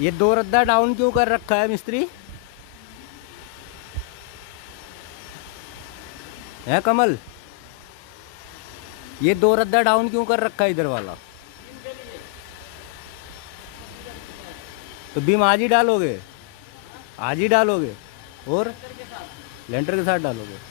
ये 2 रद्दा डाउन क्यों कर रखा है मिस्त्री? है कमल, ये 2 रद्दा डाउन क्यों कर रखा है इधर वाला? तो बीम आज ही डालोगे? आज ही डालोगे? और लेंटर के साथ डालोगे?